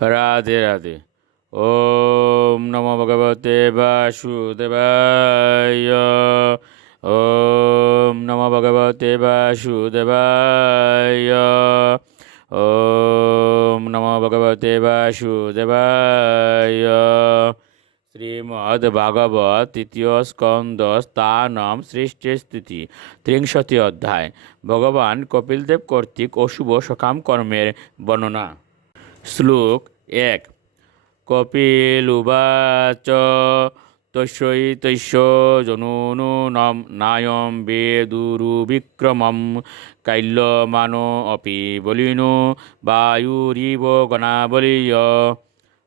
রাধে রাধে। ওম নমো ভগবতে বাসুদেবায়। ওম নমো ভগবতে বাসুদেবায়। ওম নমো ভগবতে বাসুদেবায়। শ্রীমদ্ ভাগবত তৃতীয় স্কন্দ স্থানম সৃষ্টি স্থিতি 63 অধ্যায়। ভগবান কপিলদেব কর্তৃক অশুভ সকাম কর্মের বর্ণনা। শ্লোক 1। কপিলুবাচ তস্যৈতস্য জনুনূনম নায়ম বেদুরুবিক্রমম কাল্যমানো অপি বলিনো বায়ুরিব গণাবলীয়।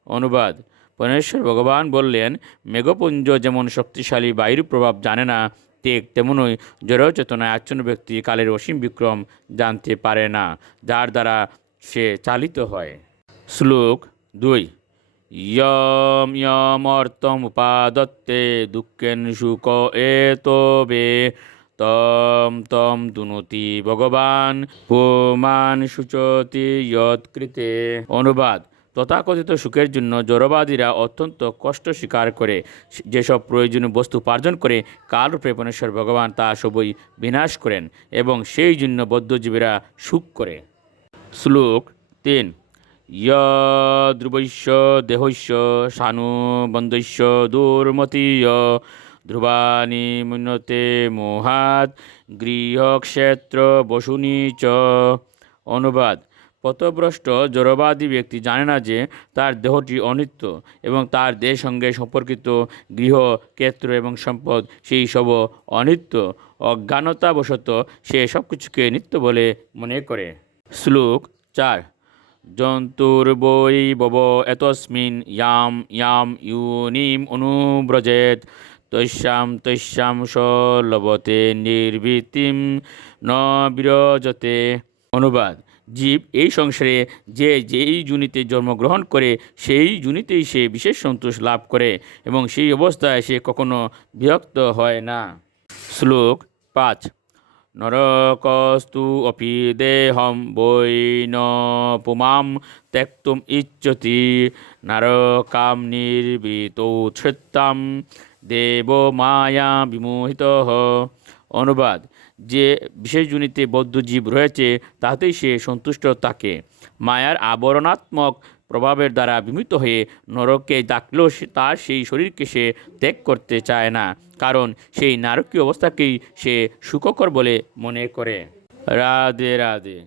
অনুবাদ। পরমেশ্বর ভগবান বললেন, মেঘপুঞ্জ যেমন শক্তিশালী বায়ুর প্রভাব জানে না, ঠিক তেমনই জড় চেতনায় আচ্ছন্ন ব্যক্তি কালের অসীম বিক্রম জানতে পারে না, যার দ্বারা সে চালিত হয়। শ্লোক 2। ইয়ম ইয়ম অর্থম উপাদত্তে দুঃখেন সুখ এতবে তম তম দুনতি ভগবান পুমান সুচতি যৎকৃতে। অনুবাদ। তথাকথিত সুখের জন্য জড়বাদীরা অত্যন্ত কষ্ট স্বীকার করে যেসব প্রয়োজনীয় বস্তু উপার্জন করে কালরূপে পরমেশ্বর ভগবান তা সবই বিনাশ করেন এবং সেই জন্য বদ্ধজীবীরা সুখ করে। শ্লোক 3। ধ্রুবৈশ্য দেহৈশ্য সানুবন্ধৈশ্য দুর্মতীয় ধ্রুবানি মুন্যতে মোহাত গৃহক্ষেত্র বসুনি চ। অনুবাদ। পথভ্রষ্ট জড়বাদী ব্যক্তি জানে না যে তার দেহটি অনিত্য এবং তার দেহের সঙ্গে সম্পর্কিত গৃহ, ক্ষেত্র এবং সম্পদ সেই সব অনিত্য। অজ্ঞানতাবশত সে সব কিছুকে নিত্য বলে মনে করে। শ্লোক 4। জন্তুর্বৈ বব এতস্মিন ইয়াম ইয়াম ইউনিম অনুব্রজেত তস্যাম তস্যাম স লভতে নির্বৃত্তিম ন বিরজতে। অনুবাদ। জীব এই সংসারে যে যেই যোনিতে জন্মগ্রহণ করে সেই যোনিতেই সে বিশেষ সন্তোষ লাভ করে এবং সেই অবস্থায় সে কখনো বিরক্ত হয় না। শ্লোক 5। নরকস্তু অপি দেহম বৈ ন পুমাম ত্যক্তুম ইচ্ছতি নরকাম নির্বৃতৌচ্ছ্রিতাম দেব মায়া বিমোহিতঃ। অনুবাদ। যে বিশেষ যোনিতে বদ্ধ জীব রয়েছে তাতেই সে সন্তুষ্ট থাকে। মায়ার আবরণাত্মক প্রভাবের দ্বারা বিমোহিত হয়ে নরকে ডাকলেও তার সেই শরীরকে সে ত্যাগ করতে চায় না, কারণ সেই নারকীয় অবস্থাকেই সে সুখকর বলে মনে করে। রাধে রাধে।